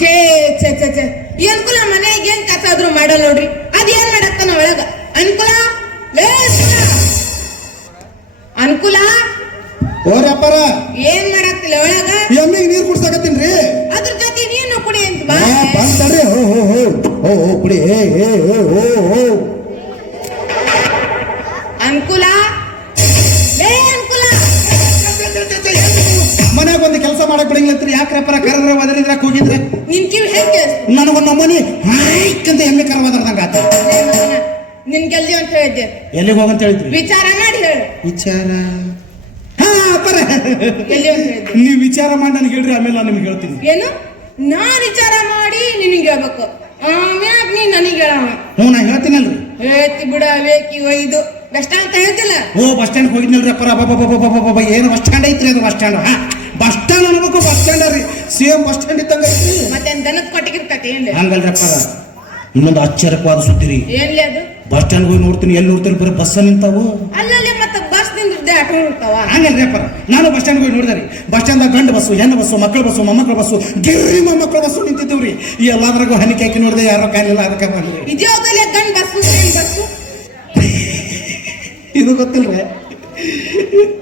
ಛೇ ಛೇ ಛೇ ಛೇ ಈ ಅನುಕೂಲ ಮನೆಗೆ ಏನ್ ಕಸ ಆದ್ರೂ ಮಾಡಲ್ಲ ನೋಡ್ರಿ. ಅದೇನ್ ಮಾಡತ್ತಾನ ಒಳಗ ಅನುಕೂಲ ಅನುಕೂಲ ಓರಪ್ಪರ ಏನ್ ಮಾಡಾಕ್ತಿಲ್ಲ ಒಳಗ? ಎಮ್ಮಿಗೆ ನೀರ್ ಕುಡ್ಸಾಕತ್ತೀನ್ರಿ. ಅದ್ರ ಜೊತೆ ನೀನು ಕುಡಿ ಅಂತ ಬಾ. ಬಂದ್ರಿ. ಓ ಕುಡಿ. ಅನುಕೂಲ ಅನುಕೂಲ ಮನ್ಯಾಗ ಒಂದು ಕೆಲಸ ಮಾಡಕ್ ಬಿಡಂಗಿಲ್ಲತ್ರಿ. ಯಾಕ್ರಪ್ಪರ ಕರೆದ್ರೆ ಒದರಿದ್ರಾಕ್ ಹೋಗಿದ್ರೆ ನಿನ್ ಕಿವಿ ಹೆಂಗೆ ನನಗೊಂದು ನಮ್ಮನಿ ಹಾಯ್ಕಂತ ಎಮ್ಮೆ ಕರವಾದ್ರದಂಗ ಆತ. ನಿನ್ಗೆ ಎಲ್ಲಿ ಅಂತ ಹೇಳಿದ್ದೆ? ಎಲ್ಲಿಗೆ ಹೋಗಂತ ಹೇಳಿದ್ರಿ? ವಿಚಾರ ಮಾಡಿ ಹೇಳು. ವಿಚಾರ ಅಪ್ಪರ ಎಲ್ಲಿ ಅಂತ ಹೇಳಿದ್ದೆ? ನೀವ್ ವಿಚಾರ ಮಾಡಿ ನನಗೆ ಹೇಳ್ರಿ, ಆಮೇಲೆ ನಾನು ನಿಮ್ಗೆ ಹೇಳ್ತೀನಿ. ಏನು? ನಾನ್ ವಿಚಾರ ಮಾಡಿ ನಿನಗೆ ಹೇಳ್ಬೇಕು, ಆಮ್ಯಾಗ ನೀ ನನಗೆ ಹೇಳವ. ನಾ ಹೇಳ್ತೀನಲ್ರಿ. ಹೇಳ್ತಿ ಬಿಡ ವೇಕಿ ಒಯ್ದು ಬಸ್ ಸ್ಟ್ಯಾಂಡ್ ಅಂತ ಹೇಳ್ತಿಲ್ಲ? ಬಸ್ ಸ್ಟ್ಯಾಂಡ್ ಹೋಗಿದ್ನಲ್ರಿ ಅಪ್ಪರ. ಏನು ಬಸ್ ಸ್ಟ್ಯಾಂಡ್ ಐತ್ರಿ ಅದು? ಬಸ್ ಸ್ಟ್ಯಾಂಡ್ ಬಸ್ ಸ್ಟ್ಯಾಂಡ್ ಅನ್ಬೇಕು. ಬಸ್ ಸ್ಟ್ಯಾಂಡ್ ರೀ, ಸೇಮ್ ಬಸ್ ಸ್ಟ್ಯಾಂಡ್ ಇದ್ದಂಗ ಐತ್ರಿ. ಮತ್ತೆ ದನದ ಕೊಟ್ಟಿಗಿರ್ತೈತಿ ಏನ್ಲಿ? ಹಂಗಲ್ರಿ ಅಪ್ಪರ. ಇನ್ನೊಂದು ಆಶ್ಚರ್ಯವಾದ ಸುದ್ದಿ ರೀ. ಏನ್ಲಿ ಅದು? ಬಸ್ ಸ್ಟ್ಯಾಂಡ್ ಹೋಗಿ ನೋಡ್ತೀನಿ, ಎಲ್ಲಿ ನೋಡ್ತೀನಿ ಬರೀ ಬಸ್ ನಿಂತಾವು. ಅಲ್ಲಲ್ಲಿ ಮತ್ತೆ ಬಸ್ ನಿಂತಿದ್ದೆ ಆಟೋ ಇರ್ತಾವ. ಹಂಗಲ್ರಿ ಅಪ್ಪರ, ನಾನು ಬಸ್ ಸ್ಟ್ಯಾಂಡ್ ಹೋಗಿ ನೋಡಿದ್ರಿ. ಬಸ್ ಸ್ಟ್ಯಾಂಡ್ ಗಂಡು ಬಸ್ಸು, ಹೆಣ್ಣು ಬಸ್ಸು, ಮಕ್ಕಳ ಬಸ್ಸು, ಮೊಮ್ಮಕ್ಕಳ ಬಸ್ಸು, ಗಿರ್ರಿ ಮೊಮ್ಮಕ್ಕಳ ಬಸ್ಸು ನಿಂತಿದ್ದೀವ್ರಿ. ಈ ಎಲ್ಲಾದ್ರಾಗೂ ಹನಿಕೆ ಹಾಕಿ ನೋಡಿದೆ, ಯಾರೋ ಕಾಲಿಲ್ಲ, ಅದಕ್ಕೆ ಬಂದ್ರಿ. ಇದ್ಯಾವ್ದಲ್ಲ ಗಂಡು ಬಸ್ಸು ಹೆಣ್ಣು ಬಸ್ಸು? ಇದು ಗೊತ್ತಿಲ್ರಿ.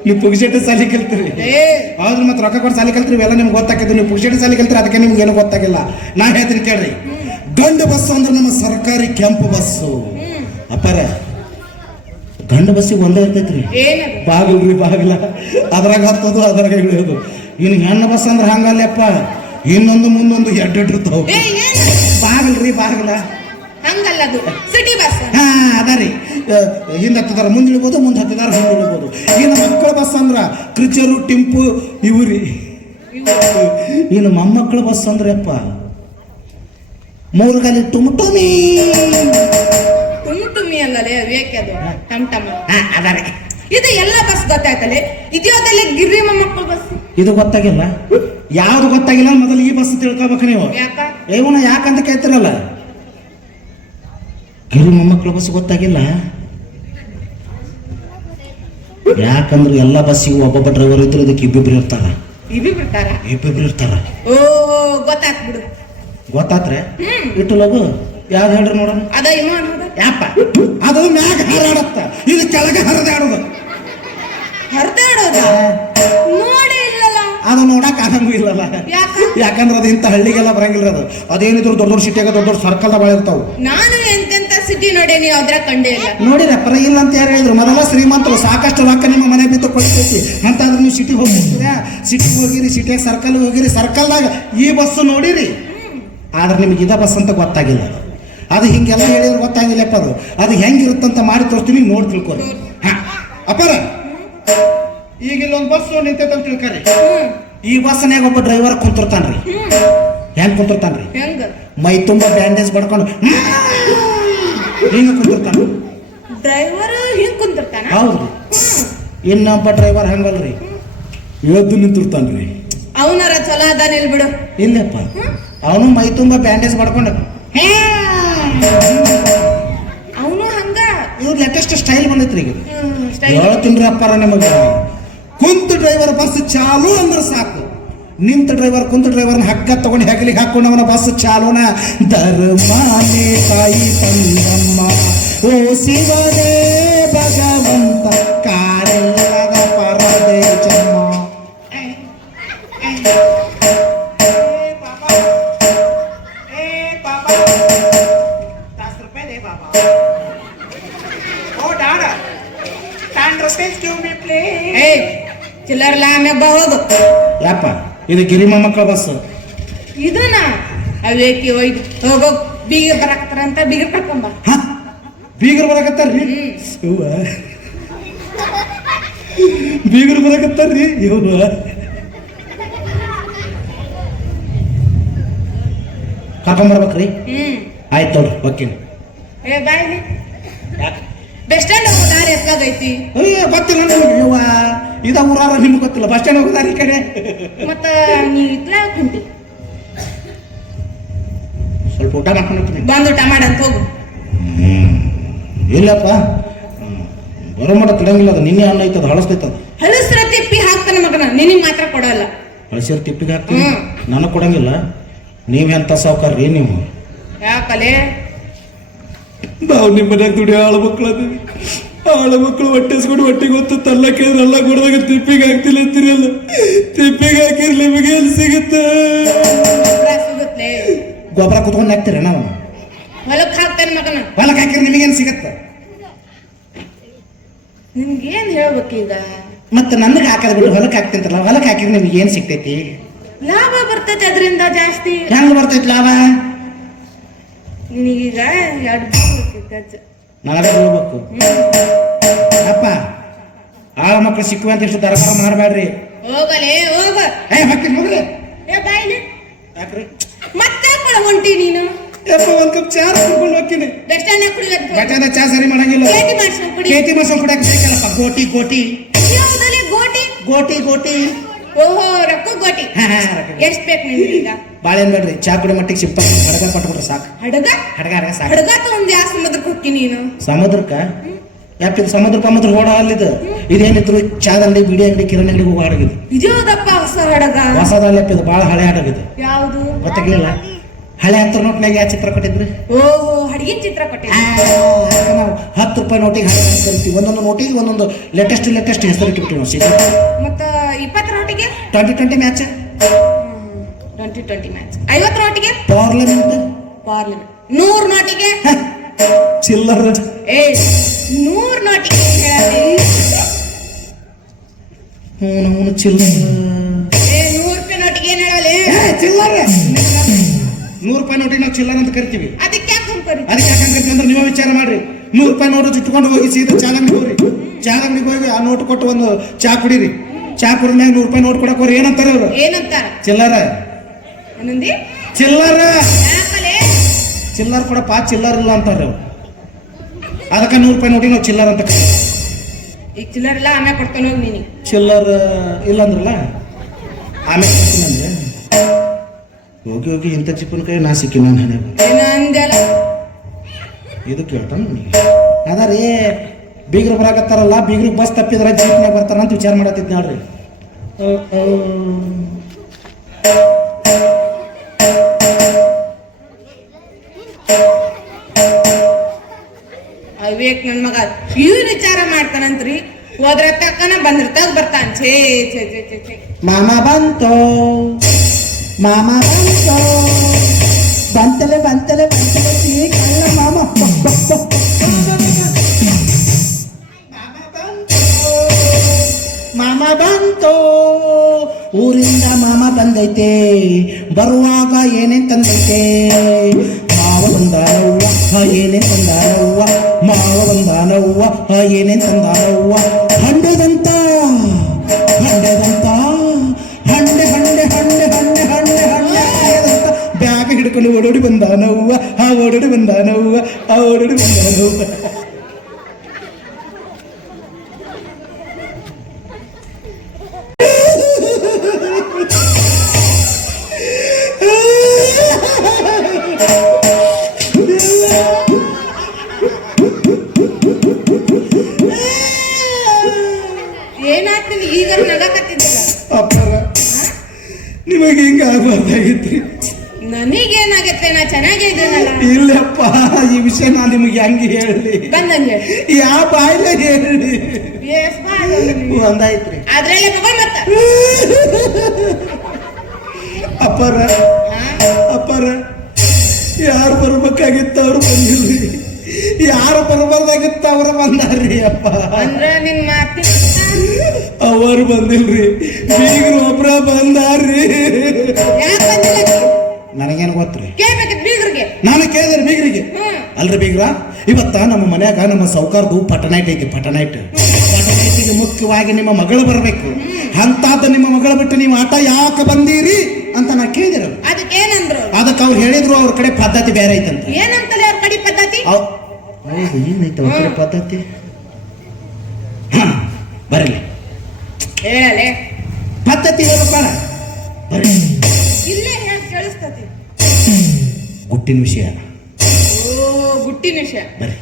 ನೀವು ಪುಗ್ಸೆಟ್ಟಿ ಸಾಲಿ ಕಲ್ತೀರಿ. ಹೌದ್ರಿ, ಮತ್ತೆ ರೊಕ್ಕ ಕೊಟ್ಟು ಸಾಲಿ ಕಲ್ತೀರಿ, ಎಲ್ಲ ನಿಮ್ಗೆ ಗೊತ್ತಾಕಿದ್ದು. ನೀವು ಪುಗ್ಸೆಟ್ಟಿ ಸಾಲಿ ಕಲ್ತೀರಿ, ಅದಕ್ಕೆ ನಿಮ್ಗೆ ಏನು ಗೊತ್ತಾಗಿಲ್ಲ. ನಾ ಹೇಳ್ತೀನಿ ಕೇಳ್ರಿ. ಗಂಡು ಬಸ್ಸು ಅಂದ್ರೆ ನಮ್ಮ ಸರ್ಕಾರಿ ಕೆಂಪು ಬಸ್ಸು ಅಪ್ಪರ. ಗಂಡು ಬಸ್ಸಿಗೆ ಒಂದೇ ಇರ್ತೈತ್ರಿ, ಬಾಗಿಲ್ರಿ ಬಾಗಿಲ, ಅದ್ರಾಗ ಹತ್ತೋದು ಅದ್ರಾಗ ಇಳಿಯೋದು. ಇನ್ನು ಹೆಣ್ಣು ಬಸ್ ಅಂದ್ರೆ ಹಂಗಲ್ಲಪ್ಪ, ಇನ್ನೊಂದು ಮುಂದೊಂದು ಎಡ್ಡಿರ್ತಾವ. ಬಾಗಿಲ್ರಿ ಬಾಗಿಲ ಹಂಗಲ್ಲ, ಅದು ಸಿಟಿ ಬಸ್. ಅದರಿ, ಹಿಂದೆ ಹತ್ತಿದಾರ ಮುಂದೆ ಇಳ್ಬೋದು, ಮುಂದೆ ಹತ್ತಿದಾರ ಹಿಂದೆ ಇಳ್ಬೋದು. ಇನ್ನು ಮಕ್ಕಳ ಬಸ್ ಅಂದ್ರ ಕ್ರಿಚರು, ಟಿಂಪು ಇವ್ರಿ. ಇನ್ನು ಮೊಮ್ಮಕ್ಕಳ ಬಸ್ ಅಂದ್ರೆ ಅಪ್ಪ ಮೂರು ಗಾಲಿ ಟುಮಿ ಅಲ್ಲಲೇ ವೇಕೆ ಅದು ಟಮ್ ಟಮ್. ಅದರಿ, ಇದು ಎಲ್ಲ ಬಸ್ ಗೊತ್ತಾಯ್ತಲ್ಲ. ಇದ್ಯಾವ್ದಲ್ಲಿ ಗಿರ್ರಿ ಮೊಮ್ಮಕ್ಕಳ ಬಸ್? ಇದು ಗೊತ್ತಾಗಿಲ್ಲ. ಯಾವ್ದು ಗೊತ್ತಾಗಿಲ್ಲ ಮೊದಲು ಈ ಬಸ್ ತಿಳ್ಕೊಬೇಕು ನೀವು. ಯಾಕ ಏವನ ಯಾಕಂತ ಕೇಳ್ತಿರಲ್ಲ. ಗಿರಿ ಮೊಮ್ಮಕ್ಕಳ ಬಸ್ ಗೊತ್ತಾಗಿಲ್ಲ. ಯಾಕಂದ್ರೆ ಎಲ್ಲ ಬಸ್ಸಿಗೂ ಒಬ್ಬೊಬ್ಬ ಡ್ರೈವರ್ ಇದ್ರು, ಇದಕ್ಕೆ ಇಬ್ಬಿಬ್ರು ಇರ್ತಾರ. ಇಬ್ಬಿಬ್ರು ಇರ್ತಾರ. ಓ ಗೊತ್ತಾತ್ ಬಿಡು. ಗೊತ್ತಾತ್ರೆ ಇಟ್ಟು ಲಗು. ಯಾವ್ದು ಹೇಳ್ರಿ ನೋಡೋಣ. ಅದ ಯಾಪ ಅದು ಮ್ಯಾಗ ಹಾರಾಡತ್ತ, ಇದು ಕೆಳಗೆ ಹರಿದಾಡೋದು. ಹರಿದಾಡೋದು ನೋಡಿ ಇಲ್ಲಲ್ಲ, ಅದು ನೋಡಕ್ ಆಗಂಗೂ ಇಲ್ಲಲ್ಲ. ಯಾಕಂದ್ರೆ ಅದು ಇಂಥ ಹಳ್ಳಿಗೆಲ್ಲ ಬರಂಗಿಲ್ಲ. ಅದೇನಿದ್ರು ದೊಡ್ಡ ದೊಡ್ಡ ಸಿಟಿಯಾಗ ದೊಡ್ಡ ದೊಡ್ಡ ಸರ್ಕಲ್ ಬಾಳ ಇರ್ತಾವ. ನಾನು ಎಂತೆಂತ ಸಿಟಿ ನೋಡೇನಿ, ಅದ್ರ ಕಂಡೇ ಇಲ್ಲ. ನೋಡಿರಪ್ಪರ, ಇಲ್ಲ ಅಂತ ಯಾರು ಹೇಳಿದ್ರು? ಮೊದಲ ಶ್ರೀಮಂತರು, ಸಾಕಷ್ಟು ರೊಕ್ಕ ನಿಮ್ಮ ಮನೆ ಬಿತ್ತು ಕೊಡ್ತೈತಿ ಅಂತ ಆದ್ರೆ ನೀವು ಸಿಟಿಗೆ ಹೋಗ್ತೀರಾ. ಸಿಟಿಗೆ ಹೋಗಿರಿ, ಸಿಟಿಯಾಗ ಸರ್ಕಲ್ ಹೋಗಿರಿ, ಸರ್ಕಲ್ದಾಗ ಈ ಬಸ್ ನೋಡಿರಿ. ಆದ್ರೆ ನಿಮ್ಗೆ ಇದ ಬಸ್ ಅಂತ ಗೊತ್ತಾಗಿಲ್ಲ. ಅದು ಹಿಂಗೆಲ್ಲ ಹೇಳಿದ್ರೆ ಗೊತ್ತಾಗಿಲ್ಲಪ್ಪ. ಅದು ಹೆಂಗಿರುತ್ತಂತ ಮಾಡಿ ತೋರಿಸ್ತೀನಿ, ನೋಡಿ ತಿಳ್ಕೊರಿ. ಅಪ್ಪರ, ಈಗ ಇಲ್ಲೊಂದು ಬಸ್ ನಿಂತೈತೆ ಅಂತ ತಿಳ್ಕೊರಿ. ಈ ಬಸ್ನಾಗ ಒಬ್ಬ ಡ್ರೈವರ್ ಕುಂತಿರ್ತಾನ್ರಿ. ಹೆಂಗ್ ಕುಂತಿರ್ತಾನ್ರಿ? ಮೈ ತುಂಬ ಬ್ಯಾಂಡೇಜ್ ಬಡ್ಕೊಂಡು ಹಿಂಗ ಕುಂತಿರ್ತಾನ. ಡ್ರೈವರ್ ಹಿಂಗ್ ಕುಂತಿರ್ತಾನ? ಹೌದ್ರಿ. ಇನ್ನೊಬ್ಬ ಡ್ರೈವರ್ ಹಂಗಲ್ರಿ, ಎದ್ದು ನಿಂತಿರ್ತಾನ್ರಿ. ಅವನಾರ ಚಲೋ ಅದಾನ ಇಲ್ ಬಿಡು. ಇಲ್ಲಪ್ಪ, ಅವನು ಮೈ ತುಂಬ ಬ್ಯಾಂಡೇಜ್ ಮಾಡ್ಕೊಂಡು ಅವನು ಹಂಗ. ಇವ್ರು ಲೇಟೆಸ್ಟ್ ಸ್ಟೈಲ್ ಬಂದೈತ್ರಿ ಈಗ. ಹೇಳ್ತೀನ್ರಿ ಅಪ್ಪಾರ ನಿಮಗೆ. ಕುಂತ ಡ್ರೈವರ್ ಬಸ್ ಚಾಲು ಅಂದ್ರೆ ಸಾಕು. ನಿಂತ ಡ್ರೈವರ್ ಕುಂತ ಡ್ರೈವರ್ನ ಹಗ್ಗ ತಗೊಂಡು ಹೆಗಲಿಗೆ ಹಾಕೊಂಡು ಅವನ ಬಸ್ ಚಾಲೋನ. ಧರ್ಮಾನೆ ತಾಯಿ ತಂದಮ್ಮ, ಓ ಶಿವನೇ ಭಗವಂತ, ಕಾರಿಲ್ಲದ ಪರದೇಶಮ್ಮ. ಚಿಲ್ಲರ್ಲ ಆಮ್ಯಾಗ ಹೋದು. ಯಾಪ ಇದು ಗಿರಿ ಮೊಮ್ಮಕ್ಕಳ ಬಸ್. ಇದನ್ನ ಅವೇಕಿ ಒಯ್ದು ಹೋಗೋ ಬೀಗರ್ ಬರಾಕತ್ತಾರ ಅಂತ ಬೀಗರ್ ಕರ್ಕೊಂಬ. ಬೀಗರು ಬರಕತ್ತಾರ್ರಿ? ಬೀಗರು ಬರಕತ್ತಾರ್ರಿ? ಕರ್ಕೊಂಬರ್ಬೇಕ್ರಿ? ಆಯ್ತು ನೋಡ್ರಿ, ಓಕೆ. ಬಾಯ್ಲಿ ಬಸ್ ಸ್ಟ್ಯಾಂಡ್ ಹೋಗೋ ದಾರಿ ಎಷ್ಟಾಗೈತಿ? ಗೊತ್ತಿಲ್ಲ ನಿಮ್ಗೆ. ಇದ ಊರಾರ ನಿಮ್ಗೆ ಗೊತ್ತಿಲ್ಲ. ಬಸ್ ಸ್ಟ್ಯಾಂಡ್ ಹೋಗೋ ದಾರಿ ಈ ಕಡೆ. ಮತ್ತ ನೀ ಇತ್ಲ ಕುಂತಿ ಸ್ವಲ್ಪ ಊಟ ಮಾಡ್ಕೊಂಡು ಬಂದು ಊಟ ಮಾಡಂತ ಹೋಗು. ಇಲ್ಲಪ್ಪ, ಬರೋ ಮಟ ತಿಳಂಗಿಲ್ಲ. ಅದು ನಿನ್ನೆ ಅನ್ನ ಐತದ, ಹಳಸ್ತೈತದ. ಹಳಸ್ರ ತಿಪ್ಪಿ ಹಾಕ್ತಾನ ಮಗನ, ನಿನಗೆ ಮಾತ್ರ ಕೊಡಲ್ಲ. ಹಳಸಿರ ತಿಪ್ಪಿಗೆ ಹಾಕ್ತೀನಿ, ನನಗೆ ಕೊಡಂಗಿಲ್ಲ. ನೀವೆಂತ ಸಾವುಕಾರ್ರಿ ನೀವು? ಯಾಕಲೆ ನಾವು ನಿಮ್ಮ ಮನ್ಯಾಗ ದುಡಿ ಆಳು ಮಕ್ಕಳು ಅದೀವಿ. ಆಳು ಮಕ್ಕಳು ಹೊಟ್ಟೆಸ್ಕೊಂಡು ಹೊಟ್ಟೆಗೆ ಹೊತ್ತು ತಲ್ಲ ಕೇಳಿದ್ರೆ ಅಲ್ಲ ಕೊಡದಾಗ ತಿಪ್ಪಿಗೆ ಹಾಕ್ತಿಲ್ಲ ಅಂತೀರಲ್ಲ. ತಿಪ್ಪಿಗೆ ಹಾಕಿದ್ರೆ ನಿಮಗೆ ಎಲ್ಲಿ ಸಿಗುತ್ತೆ? ಸಿಗುತ್ತೆ ಗೊಬ್ಬರ ಕುತ್ಕೊಂಡು ಹಾಕ್ತೀರ ನಾವು ಹೊಲಕ್ ಹಾಕ್ತಾನೆ ಮಗನ. ಹೊಲಕ್ಕೆ ಹಾಕಿದ್ರೆ ನಿಮಗೇನು ಸಿಗತ್ತೆ? ನಿಮ್ಗೇನ್ ಹೇಳ್ಬೇಕೀಗ? ಮತ್ತೆ ನನಗೆ ಹಾಕೋದು ಬಿಟ್ಟು ಹೊಲಕ್ಕೆ ಹಾಕ್ತಿಂತಲ್ಲ, ಹೊಲಕ್ಕೆ ಹಾಕಿದ್ರೆ ನಿಮ್ಗೆ ಏನು ಸಿಗ್ತೈತಿ? ಲಾಭ ಬರ್ತೈತೆ ಅದರಿಂದ ಜಾಸ್ತಿ. ಹೆಂಗ್ ಬರ್ತೈತಿ ಲಾಭ? ನಿನಗೀಗ 2 ಗಜ್ಜ ನನಗೆ ಹೋಗ್ಬೇಕು ಅಪ್ಪ. ಆಳ ಮಕ್ಕಳು ಸಿಕ್ಕುವ ಅಂತ ಇಷ್ಟು ದರಕಾರ ಮಾಡಬೇಡ್ರಿ. ಹೋಗಲೇ ಹೋಗ. ಹಾಕ್ತೀನಿ ಹೋಗ್ರಿ. ಏ ಬಾಯ್ಲಿ ಯಾಕ್ರಿ ಮತ್ತೆ ಕೂಡ ಹೊಂಟಿ ನೀನು? ಯಪ್ಪ ಒಂದ್ ಕಪ್ ಚಾ ಕುಡ್ಕೊಂಡು ಹೋಗ್ತೀನಿ. ಬಸ್ ಸ್ಟ್ಯಾಂಡ್ ಕುಡಿಯೋದು ಬಟಾದ ಚಾ ಸರಿ ಮಾಡಂಗಿಲ್ಲ. ಕೇಟಿ ಮಾಡ್ಸ್ಕೊಂಡ್ ಕುಡಿ. ಕೇತಿ ಮಾಡ್ಸ್ಕೊಂಡ್ ಕುಡಿಯಕ್ ಬೇಕಲ್ಲಪ್ಪ. ಗೋಟಿ ಗೋಟಿ ಯಾವುದಲ್ಲಿ ಗೋಟಿ? ಗೋಟಿ ಗೋಟಿ. ಓಹೋ ರೊಕ್ಕ ಗೋಟಿ. ಎಷ್ಟ್ ಬೇಕು ನಿನ್ಗೀಗ? ಬಾಳೆನ್ ಬೇಡ್ರಿ, ಚಾ ಕುಡಿ ಮಟ್ಟಿಗೆ ಸಿಂಪಲ್ ಹಡಗ ಪಟ್ಬಿಟ್ರೆ ಸಾಕು. ಹಡಗ ಹಡಗ ಸಾಕು. ಹಡಗ ತಗೊಂಡ್ ಯಾವ ಸಮುದ್ರಕ್ಕೆ ಹೋಗಿ ನೀನು? ಸಮುದ್ರಕ್ಕ ಯಾಕಿದು? ಸಮುದ್ರ ಓಡ ಅಲ್ಲಿದು. ಇದೇನಿದ್ರು ಚಾದಂಗಡಿ, ಬಿಡಿ ಅಂಗಡಿ, ಕಿರಾಣಿ ಅಂಗಡಿ ಹೋಗೋ ಹಡಗಿದು. ಇದ್ಯಾವ್ದಪ್ಪ ಹೊಸ ಹಡಗ? ಹೊಸದಲ್ಲಪ್ಪ ಇದು, ಬಾಳ ಹಳೆ ಹಡಗಿದು. ಯಾವುದು? ಗೊತ್ತಾಗ್ಲಿಲ್ಲ? ಹಳೆ 10 ನೋಟ್ನಾಗ ಯಾವ ಚಿತ್ರ ಕೊಟ್ಟಿದ್ರಿ? ಓಹೋ ಹಡಗಿನ ಚಿತ್ರ ಕೊಟ್ಟೆ. ನಾವು 10 ರೂಪಾಯಿ ನೋಟಿಗೆ ಹಡಗ ಅಂತ ಕರಿತೀವಿ. ಒಂದೊಂದು ನೋಟಿಗೆ ಒಂದೊಂದು ಲೇಟೆಸ್ಟ್ ಹೆಸರು ಇಟ್ಬಿಟ್ಟಿವಿ ನಾವು. ಸೀದಾ ಮತ್ತ 20 ನೋಟಿಗೆ 2020 ಮ್ಯಾಚ್, 2020 ಮ್ಯಾಚ್. 50 ನೋಟಿಗೆ ಪಾರ್ಲಿಮೆಂಟ್, ಪಾರ್ಲಿಮೆಂಟ್. 100 ನೋಟಿಗೆ ಚಿಲ್ಲರ್. ಏ 100 ನೋಟಿಗೆ ಅವನು ಚಿಲ್ಲರ್. ಏ 100 ರೂಪಾಯಿ ನೋಟಿಗೆ ಏನ್ ಹೇಳಲಿ? ಚಿಲ್ಲರ್ 100 ರೂಪಾಯಿ ನೋಟಿಗೆ ನಾವು ಚಿಲ್ಲರ್ ಅಂತ ಕರಿತೀವಿ. ಅದಕ್ಕೆ ಯಾಕೆ ಕರಿ? ಅದಕ್ಕೆ ಯಾಕಂತ ಕರಿತೀವಿ ಅಂದ್ರೆ ನೀವು ವಿಚಾರ ಮಾಡ್ರಿ. 100 ರೂಪಾಯಿ ನೋಟು ಇಟ್ಕೊಂಡು ಹೋಗಿ ಸೀದಾ ಚಾದಂಗಡಿಗೆ ಹೋಗ್ರಿ. ಚಾದಂಗಡಿಗೆ ಹೋಗಿ ಆ ನೋಟ್ ಕೊಟ್ಟು ಒಂದು ಚಾ ಕುಡೀರಿ. ಚಾ ಕುಡಿದ್ಮ್ಯಾಗ 100 ರೂಪಾಯಿ ನೋಟ್ ಕೊಡಕ್ ಹೋಗ್ರಿ. ಏನಂತಾರೆ ಅವರು? ಏನಂತಾರ? ಚಿಲ್ಲರ. ಏನಂದಿ? ಚಿಲ್ಲರ. ಯಾಕಲೆ? ಚಿಲ್ಲರ್ ಕೊಡಪ್ಪ, ಚಿಲ್ಲರ್ ಇಲ್ಲ ಅಂತಾರೆ ಅವ್ರು. ಅದಕ್ಕೆ 100 ರೂಪಾಯಿ ನೋಟಿಗೆ ನಾವು ಚಿಲ್ಲರ್ ಅಂತ ಕರೀತೀವಿ. ಈಗ ಚಿಲ್ಲರ್ ಇಲ್ಲ, ಆಮೇಲೆ ಕೊಡ್ಕೊಂಡು ಹೋಗಿ ನೀನು. ಚಿಲ್ಲರ್ ಇಲ್ಲ ಅಂದ್ರಲ್ಲ, ಆಮೇಲೆ ಕೊಡ್ತೀನಂದ್ರೆ ಹೋಗಿ ಹೋಗಿ ಇಂಥ ಚಿಪ್ಪನ ಕೈ ನಾ ಸಿಕ್ಕಿ ನಾನು ಹಣೆ ಏನ ಅಂದೆಲ್ಲ ಇದು ಕೇಳ್ತಾನ ನನಗೆ. ಅದ ರೀ ಬೀಗರು ಬರಾಕತ್ತಾರಲ್ಲ, ಬೀಗ್ರಿಗೆ ಬಸ್ ತಪ್ಪಿದ್ರೆ ಜೀಪ್ನಾಗ ಬರ್ತಾರ ಅಂತ ವಿಚಾರ ಮಾಡತ್ತಿದ್ ನೋಡ್ರಿ. ವಿವೇಕ್ ನನ್ ಮಗ ಇವ್ರು ವಿಚಾರ ಮಾಡ್ತಾನಂತ್ರಿ. ಹೋದ್ರ ತಕ್ಕನ ಬಂದಿರ್ತಾಗ ಬರ್ತಾನ. ಛೇ ಛೇ ಛೇ ಛೇ ಛೇ. ಮಾಮ ಬಂತೋ, ಮಾಮ ಬಂತೋ, ಬಂತಲೆ ಬಂತಲೆ ಬಂತಲೆ ಕಳ್ಳ ಮಾಮ. ಮಾಮ ಬಂತೋ, ಊರಿಂದ ಮಾಮ ಬಂದೈತೆ, ಬರುವಾಗ ಏನೇನ್ ತಂದೈತೆ? ಮಾವ ಬಂದಾನವ್ವ ಏನೇನ್ ತಂದಾನವ್ವ, ಮಾವ ಬಂದಾನವ್ವ ಏನೇನ್ ತಂದಾನವ್ವ. ಹಂಡೆದಂತ ಹಂಡೆದಂತ ಹಂಡೆ ಹಂಡೆ ಹಂಡೆ ಹಂಡೆ ಹಂಡೆ ಹಂಡೆ ಅಂತ ಬ್ಯಾಗ್ ಹಿಡ್ಕೊಂಡು ಓಡೋಡಿ ಬಂದಾನವ್ವ, ಓಡೋಡಿ ಬಂದಾನವ್ವ, ಓಡೋಡಿ ಬಂದಾನವ್ವ. ಏನಾಯ್ತು ನಿನಗೆ? ಈಗ ನಗಕತ್ತಿದ್ದಲ್ಲ. ಅಪ್ಪಾರ ನಿಮಗೆ ಹಿಂಗ ಆಗ್ಬಾರ್ದಾಗಿತ್ರಿ. ನನಗೇನಾಗತ್ತೆ? ನಾ ಚೆನ್ನಾಗೇ ಇದ್ದೇನಲ್ಲ. ಇಲ್ಲಪ್ಪ, ಈ ವಿಷಯ ನಾನು ನಿಮಗೆ ಹೆಂಗೆ ಹೇಳಿ? ಬಂದಂಗೆ ಯಾವ ಬಾಯಿಲೆ ಹೇಳಿ? ಒಂದಾಯ್ತ್ರಿ. ಅದ್ರಲ್ಲೇ ಮಗ ಮತ್ತ ಅಪ್ಪಾರ ಅಪ್ಪಾರ ಯಾರು ಬರ್ಬೇಕಾಗಿತ್ತು ಅವ್ರು ಬಂದಿಲ್ರಿ, ಯಾರು ಬರಬಾರ್ದಾಗಿತ್ತು ಅವ್ರ ಬಂದಾರ್ರಿ. ಅಪ್ಪ ಅಂದ್ರ ನಿನ್ ಮಾತಿ ಅವರು ಬಂದಿಲ್ರಿ, ಬೀಗರು ಒಬ್ರ ಬಂದಾರ್ರಿ. ಯಾಕೆ ಬಂದಿಲ್ಲ? ನನಗೇನು ಗೊತ್ತ್ರಿ? ಕೇಳ್ಬೇಕಿತ್ತು ಬೀಗ್ರಿಗೆ. ನಾನು ಕೇಳಿದ್ರೆ ಬೀಗ್ರಿಗೆ. ಅಲ್ರಿ ಬೀಗ್ರ, ಇವತ್ತ ನಮ್ಮ ಮನ್ಯಾಗ ನಮ್ಮ ಸೌಕಾರ್ದು ಪಟನೈಟ್ ಐತಿ. ಪಟನೈಟಿಗೆ ಮುಖ್ಯವಾಗಿ ನಿಮ್ಮ ಮಗಳು ಬರಬೇಕು. ಅಂತಾದ ನಿಮ್ಮ ಮಗಳ ಬಿಟ್ಟು ನೀವು ಆಟ ಯಾಕೆ ಬಂದೀರಿ ಅಂತ ನಾ ಕೇಳಿದಿರ. ಅದಕ್ಕೇನಂದ್ರು? ಅದಕ್ಕೆ ಅವ್ರು ಹೇಳಿದ್ರು ಅವ್ರ ಕಡೆ ಪದ್ಧತಿ ಬೇರೆ ಐತಂತ. ಏನಂತಲೇ ಅವ್ರ ಕಡೆ ಪದ್ಧತಿ? ಏನೈತೆ ಅವ್ರ ಕಡೆ ಪದ್ಧತಿ? ಬರಲಿ ಹೇಳಲೆ ಪದ್ಧತಿ ಹೇಳ್ಬೇಕಾರ. ಬರ್ರಿ, ಇಲ್ಲೇ ಹೇಳಿ ಕೇಳಿಸ್ತತಿ. ಗುಟ್ಟಿನ ವಿಷಯ. ಓ ಗುಟ್ಟಿನ ವಿಷಯ. ಬರ್ರಿ,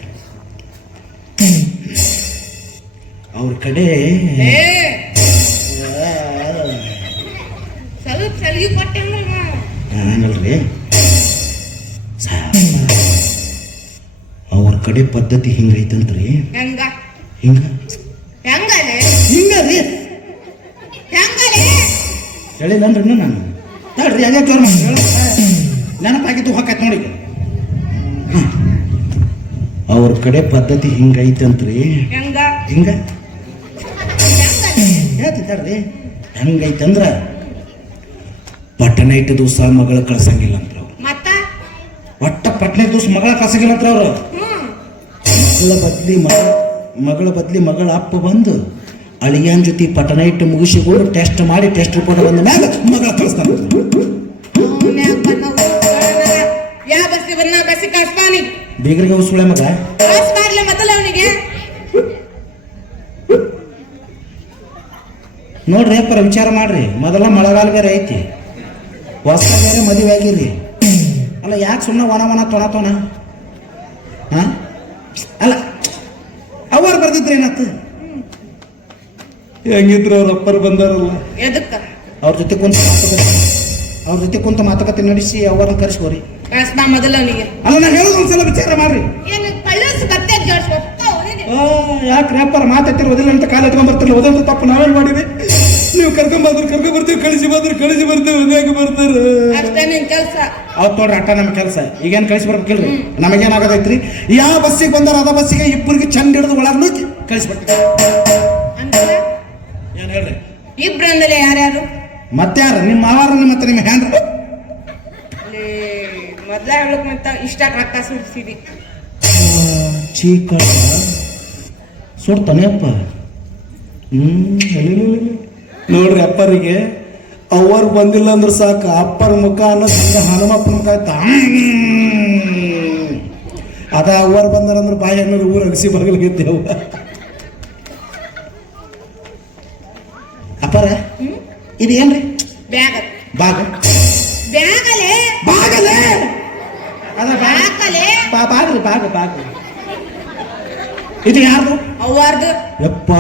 ಅವ್ರ ಕಡೆ ಸ್ವಲ್ಪ ಸಲಿಗೆ ಕೊಟ್ಟೆ ಹಂಗಲ್ರಿ ತಡ್ರಿ ಅವ್ರ ಕಡೆ ಪದ್ಧತಿ ಹಿಂಗೈತಂತ್ರಿ. ಹೆಂಗ ಹಿಂಗ ಹೆಂಗಲೇ ಹಿಂಗರಿ ಹೆಂಗಲೇ ಹೇಳಿಲ್ಲನ್ರಿ ನಾನು. ತಡ್ರಿ ಹಂಗೆ ಜೋರ್ ಮಾಡಿ ನೆನಪಾಗಿದ್ದು ಹಾಕೈತೆ ನೋಡಿ. ಅವ್ರ ಕಡೆ ಪದ್ಧತಿ ಹಿಂಗೈತಂತ್ರಿ. ಹೆಂಗ ಹಿಂಗ ಹೇಳ್ತಿದ್ದಾರ್ರಿ. ಹೆಂಗೈತಂದ್ರ ಪಟ್ಟಣ ಇಟ್ಟ ದಿವಸ ಮಗಳ ಕಳ್ಸಂಗಿಲ್ಲ ಅಂತ ಅವ್ರು. ಮತ್ತ ಒಟ್ಟ ಪಟ್ಟಣ ದಿವಸ ಮಗಳ ಕಳ್ಸಂಗಿಲ್ಲ ಅಂತ ಅವ್ರು. ಮಗಳ ಬದ್ಲಿ ಮಗಳ ಅಪ್ಪ ಬಂದು ಅಳಿಯನ್ ಜೊತೆ ಪಟ್ಟಣ ಇಟ್ಟು ಮುಗಿಸಿಕೊಂಡು ಟೆಸ್ಟ್ ಮಾಡಿ ಟೆಸ್ಟ್ ರಿಪೋರ್ಟ್ ಬಂದ ಮ್ಯಾಗ ಮಗಳ ಕಳಿಸ್ತಾನ. ಯಾ ಬಸ್ಸಿ ಬನ್ನ ಬಸ್ಸಿ ಕಳ್ಸ್ತಾನಿ ಬೀಗರಿಗೆ ಉಸುಳೆ ಮಗ ಕಳ್ಸ್ ಮಾಡ್ಲೆ ಮೊದಲ ಅವನಿಗೆ. ನೋಡ್ರಿ ಅಪ್ಪರ ವಿಚಾರ ಮಾಡ್ರಿ. ಮೊದಲ ಮಳೆಗಾಲ ಬೇರೆ ಐತಿ, ಹೊಸ ಬೇರೆ ಮದುವೆ ಆಗಿರಿ. ಅಲ್ಲ ಯಾಕೆ ಸುಮ್ಮನೆ ಒಣ ತೊಣ ಹಾ ಅಲ್ಲ ಅವ್ರು ಬರ್ದಿದ್ರೆ ಏನತ್ತು? ಹೆಂಗಿದ್ರು ಅವ್ರ ಅಪ್ಪರು ಬಂದಾರಲ್ಲ, ಎದಕ್ಕ ಅವ್ರ ಜೊತೆ ಕುಂತ ಮಾತುಕತೆ ನಡೆಸಿ ಅವ್ರನ್ನ ಕರೆಸ್ಕೋರಿ. ಕಳ್ಸ್ಬಾ ಮೊದಲ ಅವನಿಗೆ. ಅಲ್ಲ ನಾ ಹೇಳೋದು ಒಂದ್ಸಲ ವಿಚಾರ ಮಾಡ್ರಿ. ಏನು ಕಳ್ಳಿಸ್ ಬತ್ತೆ ಜೋಡ್ಸ್ಕೊ ಯಾಕ್ರಿ ಅಪ್ಪರ ಮಾತಾಡ್ತಿರ್ ಓದಿಲ್ಲ ಅಂತ ಕಾಲ ಇಟ್ಕೊಂಡ್ ಬರ್ತಿರ್ಲಿ. ಓದೋದು ತಪ್ಪು ನಾವೇನ್ ಮಾಡಿವಿ? ನೀವು ಕರ್ಕೊಂಡ್ ಬರ್ತೀವಿ, ಕಳಿಸಿ ಬರ್ತೀವಿ ಹೇಗೆ ಬರ್ತಾರ? ಅಷ್ಟೇ ನಿನ್ ಕೆಲ್ಸ. ಅವತ್ತು ನೋಡ್ರಿ ಅಟ್ಟ ನಮ್ಮ ಕೆಲಸ. ಈಗೇನು ಕಳಿಸಿ ಬರ್ಬೇಕಿಲ್ರಿ? ನಮಗೇನಾಗದೈತ್ರಿ, ಯಾವ ಬಸ್ಸಿಗೆ ಬಂದಾರ ಅದ ಬಸ್ಸಿಗೆ ಇಬ್ಬರಿಗೆ ಚಂದ ಹಿಡಿದು ಒಳಗೆ ನುಗ್ಗಿ ಕಳಿಸ್ಬಿಡ್ತೀವಿ. ಅಂದ್ರೆ ಏನ್ ಹೇಳ್ರಿ? ಇಬ್ರಂದಲೇ ಯಾರ್ಯಾರು? ಮತ್ತಾರ ನಿಮ್ಮ ಮಾವಾರ ಮತ್ತೆ ನಿಮ್ಮ ಹ್ಯಾಂಡ್ರ ಮೊದ್ಲ ಹೇಳಕ್ ಮತ್ತ ಇಷ್ಟ ರಕ್ತ ಸುಡ್ಸಿದಿ ಚೀಕ ಸುಡ್ತಾನೆ ಅಪ್ಪ. ನೋಡ್ರಿ ಅಪ್ಪರಿಗೆ ಅವ್ರು ಬಂದಿಲ್ಲ ಅಂದ್ರೆ ಸಾಕು, ಅಪ್ಪರ ಮುಖ ಅನ್ನೋದು ಹಂಗ ಹನುಮಪ್ಪನ ಮುಖ ಆಯ್ತಾ. ಅದ ಅವ್ರು ಬಂದಾರಂದ್ರೆ ಬಾಯಿ ಅನ್ನೋದು ಊರು ಅಗಸಿ ಬಗಲ್ಗಿದ್ದೇವು. ಅಪ್ಪರ ಇದೇನ್ರಿ? ಬ್ಯಾಗ್ ಬಾಗ ಬ್ಯಾಗಲೇ ಬಾಗಲೇ ಅದ ಬ್ಯಾಗಲೇ ಬಾಗ್ರಿ ಬಾಗ ಇದು ಯಾರ್ದು? ಅವ್ವಾರ್ದು. ಯಪ್ಪ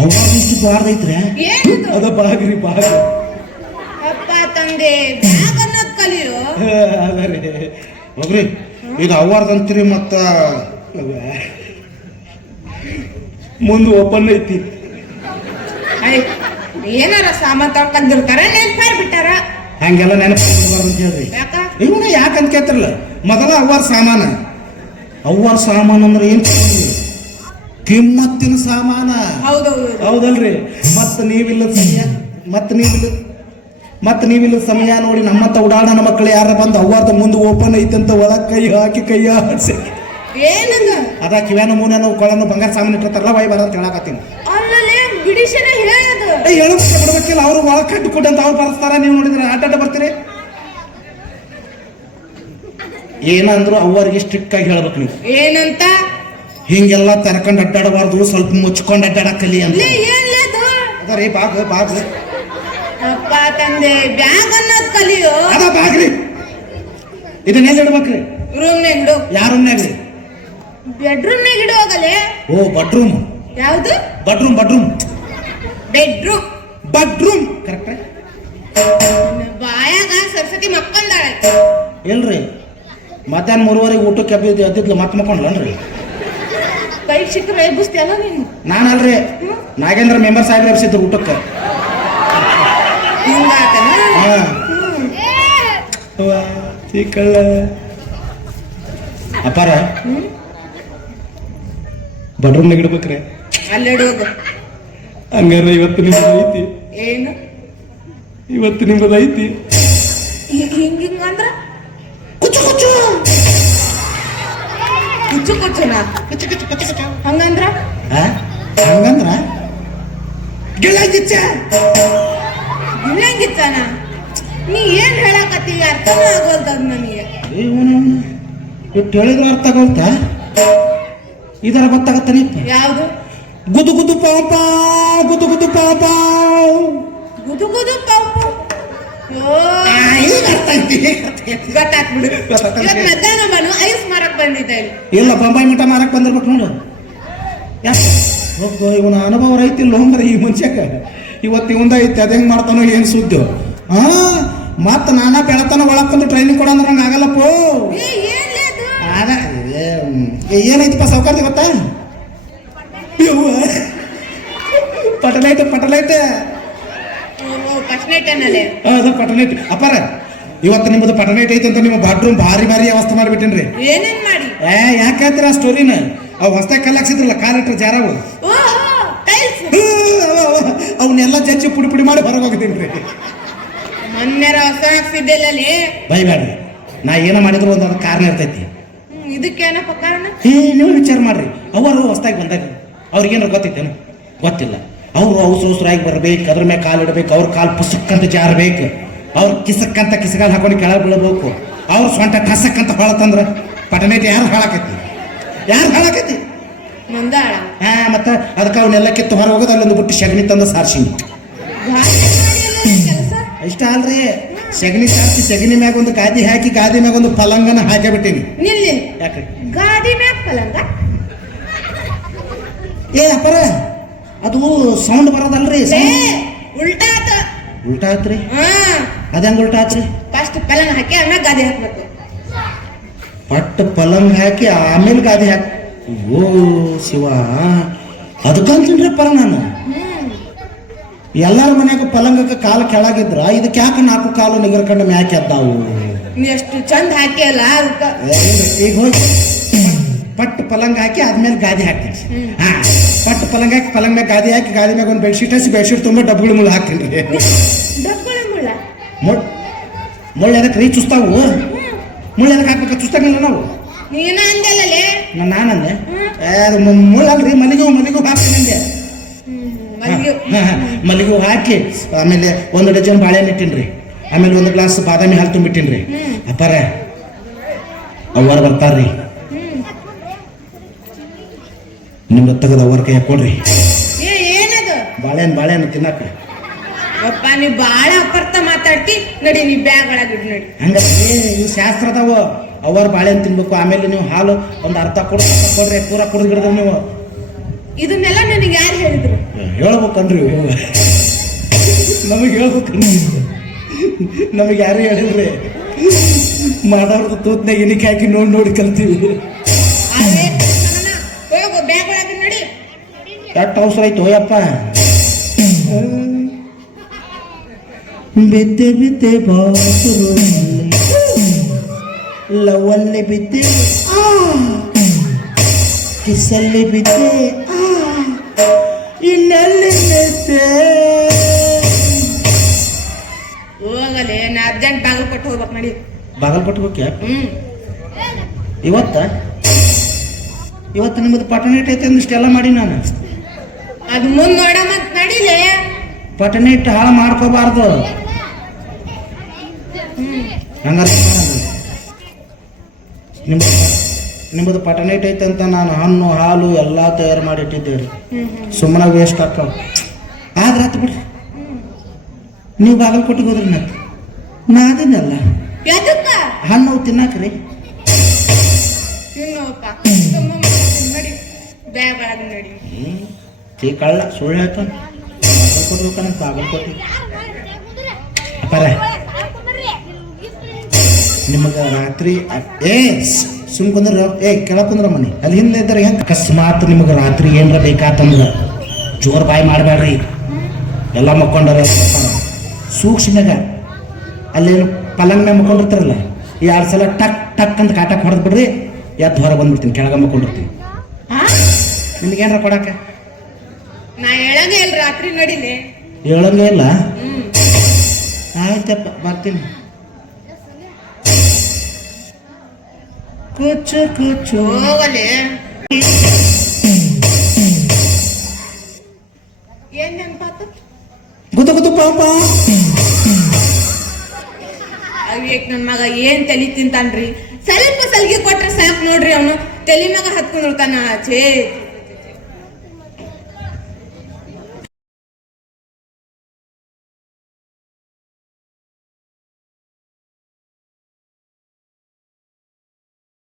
ಅವ್ವಾರ್ದು ಇಷ್ಟು ಬಾರ್ದೈತ್ರೆ. ಏನಿದು? ಅದ ಬಾಗ್ರಿ ಬಾಗ ಅಪ್ಪ ತಂದೆ ಬ್ಯಾಗ್ ಅನ್ನೋದ್ ಕಲಿಯೋ. ಅದರಿ ಹೋಗ್ರಿ, ಇದು ಅವ್ವಾರ್ದಂತೀರಿ ಮತ್ತ ಮುಂದೆ ಓಪನ್ ಐತಿ. ಏನಾರ ಸಾಮಾನ್ ತಗೊಂಡಿರ್ತಾರ ನೆನ್ಪಾರ್ ಬಿಟ್ಟಾರ. ಹಂಗೆಲ್ಲ ನೆನಪು ಅಂತ ಹೇಳ್ರಿ. ಯಾಕ ಇವನು ಯಾಕಂತ ಕೇಳ್ತಿರಲ್ಲ. ಮೊದಲ ಅವ್ವಾರ ಸಾಮಾನ. ಅವ್ವಾರ ಸಾಮಾನು ಅಂದ್ರೆ ಏನ್ ಕಿಮ್ಮತ್ತಿನ ಸಾಮಾನ. ಹೌದೌದು. ಹೌದಲ್ರಿ? ಮತ್ತ ನೀವಿಲ್ಲದ ಸಮಯ ನೀವಿಲ್ಲದ ಸಮಯ ನೋಡಿ ನಮ್ಮತ್ತ ಉಡಾಡನ ಮಕ್ಕಳು ಯಾರ ಬಂದು ಅವ್ವಾರ್ದ ಮುಂದೆ ಓಪನ್ ಐತಂತ ಒಳಗ್ ಕೈ ಹಾಕಿ ಕೈಯ ಆಡ್ಸಿ ಏನದ ಅದ ಕಿವ್ಯಾನ ಮೂನ ಕೊಳನು ಬಂಗಾರ ಸಾಮಾನು ಇಟ್ಟಿರ್ತಾರಲ್ಲ ವೈ ಬರ ಅಂತ ಹೇಳಕತ್ತೀನಿ. ಅಲ್ಲೇ ಬಿಡಿಸನ ಹೇಳದು ಹೇಳಕ್ಕೆ ಬಿಡ್ಬೇಕಿಲ್ಲ. ಅವ್ರು ಒಳಗ್ ಕಟ್ಟು ಕೊಟ್ಟು ಅಂತ ಅವ್ರು ಬರ್ತಾರ. ನೀವು ನೋಡಿದ್ರೆ ಆಟ ಬರ್ತೀರಿ. ಏನಂದ್ರು ಅವ್ರಿಗೆ ಸ್ಟ್ರಿಕ್ಟ್ ಆಗಿ ಹೇಳ್ಬೇಕು ನೀವು. ಏನಂತ? ಹಿಂಗೆಲ್ಲ ತೆರ್ಕೊಂಡು ಅಡ್ಡಾಡಬಾರ್ದು, ಸ್ವಲ್ಪ ಮುಚ್ಕೊಂಡು ಅಡ್ಡಾಡಕ್ ಕಲಿ ಅಂತ. ಅದರಿ ಬಾಗ್ ಅಪ್ಪ ತಂದೆ ಬ್ಯಾಗ್ ಅನ್ನೋದ್ ಕಲಿಯೋ. ಅದ ಬಾಗ್ರಿ. ಇದನ್ನೆಲ್ಲ ಇಡ್ಬೇಕ್ರಿ? ರೂಮ್ನಾಗ ಇಡು. ಯಾವ ರೂಮ್ನಾಗ್ರಿ? ಬೆಡ್ರೂಮ್ನಾಗ ಇಡು. ಹೋಗಲೇ. ಓ ಬೆಡ್ರೂಮ್. ಯಾವ್ದು? Bedroom correct. ಬಾಯಾಗ ಸರಸ್ವತಿ ಮಕ್ಕಂದಾಳೆ. ಇಲ್ರಿ, ಮಧ್ಯಾಹ್ನ 3:30 ಊಟಕ್ಕೆ ಎದ್ದಿದ್ಲು ಮತ್ತೆ ಮಕ್ಕೊಂಡ್ಲನ್ರಿ. ಕೈ ಸಿಕ್ಕರೆ ಎಬ್ಬಿಸ್ತೀಯಲ್ಲ ನೀನು. ನಾನಲ್ರಿ, ನಾಗೇಂದ್ರ ಮೆಂಬರ್ ಸಾಹೇಬ್ರ ಎಬ್ಸಿದ್ರು ಊಟಕ್ಕೆ. ಹಿಂಗಾತನ? ಚಿಕ್ಕಳ್ಳ ಅಪ್ಪಾರ ಬೆಡ್ರೂಮ್ನಾಗ ಇಡ್ಬೇಕ್ರೆ. ಅಲ್ಲಿಡೋದು. ಹಂಗಾರ ಇವತ್ತು ನಿಮ್ಮದು ಐತಿ. ಏನು ಇವತ್ತು ನಿಮ್ಮದು ಐತಿ? ಹಿಂಗಂದ್ರ ಕುಚ್ಚುನಾ? ಹಂಗಂದ್ರ ಗಿಲ್ಲಂಗಿತ್ತಾನ? ನೀ ಏನ್ ಹೇಳಕತ್ತೀವಿ ಅರ್ಥನ ಆಗೋಲ್ತದ ನನಗೆ. ಇಟ್ಟು ಹೇಳಿದ್ರೆ ಅರ್ಥ ಆಗೋಲ್ತ? ಇದರ ಗೊತ್ತಾಗತ್ತಾನೆ. ಯಾವುದು? ಗುದು ಗುದು ಪಾಪ ಗುದು ಗುದು ಪಾಪ ಗುದು ಗುದು ಪಾಪ. ಗೊತ್ತಾಗ್ಬಿಡು. ಇವತ್ತು ಮಧ್ಯಾಹ್ನ ಬನು ಐಸ್ ಮಾರಕ್ ಬಂದಿದ್ದೆ. ಇಲ್ಲ, ಬೊಂಬಾಯಿ ಮಿಠ ಮಾರಕ್ ಬಂದಿರ್ಬೇಕು ನೋಡು. ಯಾಕೆ ಹೋಗೋ, ಇವನ ಅನುಭವ ಐತಿಲ್ಲ ಹೋಗ್ರೆ ಈ ಮನುಷ್ಯಕ್ಕೆ. ಇವತ್ತು ಇವಂದ ಐತಿ, ಅದ ಹೆಂಗ್ ಮಾಡ್ತಾನೋ ಏನ್ ಸುದ್ದಿ. ಮತ್ತ ನಾನಾ ಬೆಳತನ ಒಳಕೊಂಡು ಟ್ರೈನಿಂಗ್ ಕೊಡ ಅಂದ್ರೆ ನಂಗೆ ಆಗಲ್ಲಪ್ಪ. ಏ, ಏನ್ಲೇ ಅದು? ಅದ ಏನೈತಪ್ಪ ಸೌಕರ್ಯ ಗೊತ್ತಾ? ಪಟಲೈಟ್ ಫಸ್ಟ್ ನೈಟ್ ಅನ್ನಲೆ ಅದು ಪಟಲೈಟ್ ಅಪ್ಪಾರ. ಇವತ್ತು ನಿಮ್ಮದು ಪಟಲೈಟ್ ಐತೆ ಅಂತ ನಿಮ್ಮ ಬಾತ್ರೂಮ್ ಭಾರಿ ವ್ಯವಸ್ಥೆ ಮಾಡಿಬಿಟ್ಟಿನ್ರಿ. ಏನೇನ್ ಮಾಡಿ? ಯಾಕೆ ಹೇಳ್ತೀರ ಆ ಸ್ಟೋರಿನ? ಅವು ಹೊಸ್ತಾಗ ಕಲ್ಲಾಕ್ಸಿದ್ರಲ್ಲ ಕಾಲಿಟ್ರ ಜಾರವು, ಅವನ್ನೆಲ್ಲ ಜಜ್ಜಿ ಪುಡಿ ಮಾಡಿ ಹೊರಗೆ ಹೋಗ್ತೀನಿ. ಮೊನ್ನೆರ ಹೊಸ ಹಾಕ್ಸಿದ್ದೆಲ್ಲೇ ಬೈಬೇಡ್ರಿ. ನಾ ಏನ ಮಾಡಿದ್ರು ಒಂದು ಅದಕ್ಕೆ ಕಾರಣ ಇರ್ತೈತಿ. ಇದಕ್ಕೇನಪ್ಪ ಕಾರಣ? ನೀವು ವಿಚಾರ ಮಾಡ್ರಿ. ಅವರು ಹೊಸ್ತಾಗಿ ಬಂದಾಗ ಅವ್ರಿಗೇನಾರು ಗೊತ್ತೈತೇನು? ಗೊತ್ತಿಲ್ಲ. ಅವರು ಅವಸರಾಗಿ ಬರ್ಬೇಕು, ಅದ್ರ ಮೇಲೆ ಕಾಲು ಇಡಬೇಕು, ಅವ್ರ ಕಾಲು ಪುಸಕ್ಕಂತ ಜಾರಬೇಕು, ಅವ್ರ ಕಿಸಕ್ಕಂತ ಕಿಸಗಾಲ್ ಹಾಕೊಂಡು ಕೆಳಗೆ ಬೀಳಬೇಕು, ಅವ್ರ ಸ್ವಂಟ ಕಸಕ್ಕಂತ ಹೊಳತಂದ್ರ ಪಟನೇಟ್ ಯಾರು ಹಾಳಾಕೈತಿ? ಮಂದಾಳ. ಮತ್ತೆ ಅದಕ್ಕೆ ಅವನ್ನೆಲ್ಲ ಕಿತ್ತು ಹೊರ ಹೋಗೋದು, ಅಲ್ಲೊಂದು ಬಿಟ್ಟು ಸಗಣಿ ತಂದು ಸಾರ್ಸಿನಿ. ಕೆಲಸ ಇಷ್ಟ ಅಲ್ರಿ, ಸಗಣಿ ಸಾರಿಸಿ ಸಗಣಿ ಮ್ಯಾಗ ಒಂದು ಗಾದಿ ಹಾಕಿ ಗಾದಿ ಮ್ಯಾಗ ಒಂದು ಪಲಂಗನ ಹಾಕೇ ಬಿಟ್ಟೀನಿ. ನಿಲ್ಲಿ ಯಾಕ್ರಿ? ಗಾದಿ ಮ್ಯಾಗ ಪಲಂಗ? ಅಪ್ಪರ ಅದು ಸೌಂಡ್ ಬರೋದಲ್ರಿ. ಉಲ್ಟಾ ಆತ್ರಿ. ಹಾ, ಅದಂಗ ಉಲ್ಟಾ ಆತ್ರಿ. ಫಸ್ಟ್ ಪಲಂಗ ಹಾಕಿ ಆಮೇಲೆ ಗಾದಿ ಹಾಕ್ಬೇಕು. ಪಟ್ಟು ಪಲಂಗ್ ಹಾಕಿ ಆಮೇಲೆ ಗಾದಿ ಹಾಕಿ. ಓ ಶಿವ, ಅದಕ್ಕಂತೀನ್ರಿ ಪರ ನಾನು. ಎಲ್ಲಾರ ಮನ್ಯಾಗ ಪಲಂಗಕ್ಕೆ ಕಾಲು ಕೆಳಗಿದ್ರ ಇದಕ್ಕೆ ಯಾಕೆ 4 ಕಾಲು ನಿಗರ್ಕಂಡು ಮ್ಯಾಕೆ ಎದ್ದಾವು? ನೀ ಎಷ್ಟು ಚಂದ ಹಾಕಿ ಅಲ್ಲ ಅದಕ್ಕೆ. ಈಗ ಹೋಗಿ ಪಟ್ಟು ಪಲಂಗ್ ಹಾಕಿ ಆದ್ಮೇಲೆ ಗಾದಿ ಹಾಕ್ತೀನಿ. ಹಾ, ಪಟ್ಟು ಪಲಂಗ್ ಹಾಕಿ ಪಲಂಗ್ ಮ್ಯಾಗ ಗಾದಿ ಹಾಕಿ ಗಾದಿ ಮ್ಯಾಗ ಒಂದು ಬೆಡ್ಶೀಟ್ ಹಸಿ ಬೆಡ್ಶೀಟ್ ತುಂಬ ಡಬ್ಗಳು ಮುಳ್ಳು ಹಾಕ್ತೀನಿ. ಡಬ್ಬಳ ಮುಳ್ಳ? ಮುಳ್ಳು ಎದಕ್ಕೆ ರೀ ಚುಸ್ತಾವು? ಮುಳ್ಳು ಎದಕ್ಕೆ ಹಾಕ್ಬೇಕು? ಚುಸ್ತಾಗಿಲ್ಲ ನಾವು. ನೀನ ಅಂದಲ್ಲೇ ನಾನಂದೆ ಮುಳ್ಳಲ್ರಿ, ಮಲ್ಲಿಗೂ ಹಾಕ್ತೀನಿ ಅಂದೆ. ಮಲ್ಲಿಗೂ ಹಾಕಿ ಆಮೇಲೆ 1 ಡಜನ್ ಬಾಳೆಹಣ್ಣು ಇಟ್ಟಿನ್ರಿ, ಆಮೇಲೆ 1 ಗ್ಲಾಸ್ ಬಾದಾಮಿ ಹಾಲು ತುಂಬಿಟ್ಟಿನ್ರಿ. ಅಪ್ಪಾರ ಅವ್ವಾರ ಬರ್ತಾರ್ರಿ, ನಿಮ್ಗೆ ತೆಗೆದು ಅವ್ರ ಕೈ ಕೊಡ್ರಿ. ಏನದು? ಬಾಳೆಹಣ್ಣು ತಿನ್ನಾಕ. ಅಪ್ಪ ನೀ ಬಾಳ ಅಪರ್ಥ ಮಾತಾಡ್ತಿ. ನಡಿ, ನೀ ಬ್ಯಾಗ್ ಒಳಗಿಡ್ ನಡಿ. ಹಂಗಂದ್ರೆ ಇವು ಶಾಸ್ತ್ರ ಅದಾವ. ಅವ್ರ ಬಾಳೆಹಣ್ಣು ತಿನ್ಬೇಕು, ಆಮೇಲೆ ನೀವು ಹಾಲು ಒಂದು ಅರ್ಧ ಕೊಡ್ರಿ, ಪೂರ ಕುಡಿದು ಗಿಡದ ನೀವು. ಇದನ್ನೆಲ್ಲ ನನಗೆ ಯಾರು ಹೇಳಿದ್ರು? ಹೇಳ್ಬೇಕನ್ರಿ, ನಮಗೆ ಹೇಳ್ಬೇಕನ್ರಿ, ನಮಗೆ ಯಾರು ಹೇಳಿಲ್ರಿ. ಮಾಡೋರ್ದು ತೂತ್ನಾಗ ಎಣಿಕೆ ಹಾಕಿ ನೋಡಿ ಕಲ್ತೀವಿ. ಬ್ಯಾಗ್ ಒಳಗಿಡ್ ನಡಿ. ಎಷ್ಟು ಅವಸರ ಆಯ್ತು ಹೋಯಪ್ಪ. ಬಿದ್ದೆ ಬಾಸುರು ಲವಲ್ಲಿ ಬಿದ್ದೆ, ಕಿಸಲ್ಲಿ ಬಿದ್ದೆ, ಇನ್ನೆಲ್ಲಿ ಬಿದ್ದೆ. ಹೋಗಲೇ, ನಾ ಅರ್ಜೆಂಟ್ ಬಾಗಲಕೋಟೆ ಹೋಗ್ಬೇಕು. ನಡಿ. ಬಾಗಲಕೋಟೆ ಹೋಗ್ಯ? ಇವತ್ತು ನಿಮ್ಮದು ಪಟನೇಟ್ ಐತೆ ಅಂದಿಷ್ಟೆಲ್ಲ ಮಾಡಿ ನಾನು. ಅದು ಮುಂದ್ ನೋಡ ಮತ್ ನಡಿಲೇ. ಪಟನೇಟ್ ಹಾಳು ಮಾಡ್ಕೋಬಾರ್ದು. ಹಂಗಾರೆ ನಿಮ್ಮದು ಪಟನೇಟ್ ಐತೆ ಅಂತ ನಾನು ಹಣ್ಣು ಹಾಲು ಎಲ್ಲ ತಯಾರು ಮಾಡಿ ಇಟ್ಟಿದ್ದೇವ್ರಿ. ಸುಮ್ಮನೆ ವೇಸ್ಟ್ ಆಗ್ತಾವ. ಆದ್ರೆ ಆತು ಬಿಡ್ರಿ, ನೀವು ಬಾಗಲಕೋಟೆಗೆ ಹೋದ್ರಿ ನಾ ಅದೇನಲ್ಲ ಹಣ್ಣು ತಿನ್ನಾಕ್ರಿ. ನಡಿ, ಬ್ಯಾಗ್ ಒಳಗಿಡ್ ನಡಿ. ಕಳ್ಳ ಸುಳ್ಳು ಹೇಳ್ತಾನೆ. ಬಾಗಲಕೋಟೆ ಅಪ್ಪಾರ ನಿಮಗ ರಾತ್ರಿ ಸುಮ್ ಕುಂದ್ರ ಕೆಳಕ್ ಕುಂದ್ರ ಮನೆ ಅಲ್ಲಿ ಹಿಂದೆ ಇದ್ದಾರೆ. ಹೆಂಗೆ ಅಕಸ್ಮಾತ್ ನಿಮಗೆ ರಾತ್ರಿ ಏನ್ರ ಬೇಕಾತಂದ್ರ ಜೋರ್ ಬಾಯಿ ಮಾಡಬೇಡ್ರಿ. ಎಲ್ಲ ಮಕ್ಕೊಂಡಾರ ಸೂಕ್ಷ್ಮ್ಯಾಗ ಅಲ್ಲೇನು ಪಲಂಗ್ ಮ್ಯಾಗ ಮಕ್ಕೊಂಡಿರ್ತಾರಲ್ಲ, 2 ಸಲ ಟಕ್ ಅಂತ ಕಾಟಕ್ ಹೊಡೆದ್ ಬಿಡ್ರಿ, ಎದ್ದು ಹೊರ ಬಂದ್ಬಿಡ್ತೀನಿ, ಕೆಳಗ ಮಕ್ಕೊಂಡಿರ್ತೀನಿ. ನಿಮಗೇನ್ರ ಕೊಡಾಕ? ನಾ ಹೇಳಂಗೆ ಇಲ್ಲ, ರಾತ್ರಿ ನಡಿಲೆ. ಹೇಳಂಗೆ ಇಲ್ಲ? ಆಯ್ತಪ್ಪ, ಬರ್ತೀನಿ. ಕೂಚು ಹೋಗಲೇ. ಏನ್ ನೆನ್ಪಾತು? ಗುದ್ದು ಪಾಪ. ಅವ್ಯಕ್ ನನ್ ಮಗ ಏನ್ ತಲಿ ತಿಂತಾನ್ರಿ. ಸ್ವಲ್ಪ ಸಲ್ಗಿ ಕೊಟ್ರೆ ಸಾಕು ನೋಡ್ರಿ, ಅವನು ತಲಿ ಮಗ ಹತ್ಕೊಂಡಿರ್ತಾನ. ಛೇ